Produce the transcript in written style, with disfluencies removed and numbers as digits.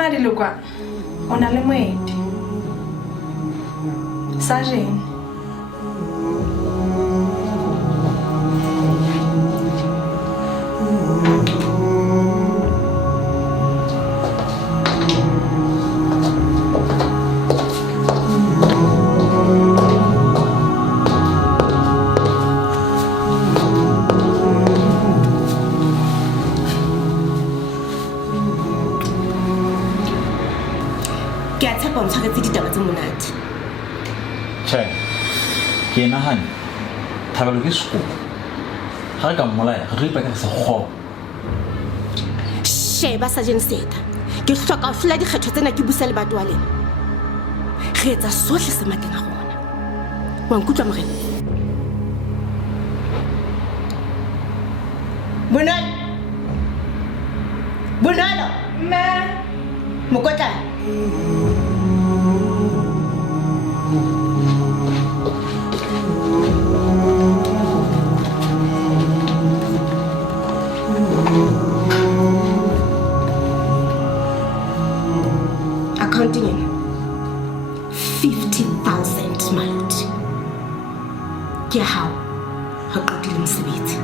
Madi Luka, on a le moed. Sergeant. Che, ke nahane Thabelo ke sekolo ga re ka mmolaya re ipa ka sekgo. Sheba Sergeant Seta, ke hloka ho hlola dikgetho tsena ke busa le batho wa lena. Re etsa sohle se matleng a rona. Wa nkutlwa morena? Bonolo! Ma! Mokotlana! Accounting in 50,000 malt. Ke hao ha qetile mosebetsi.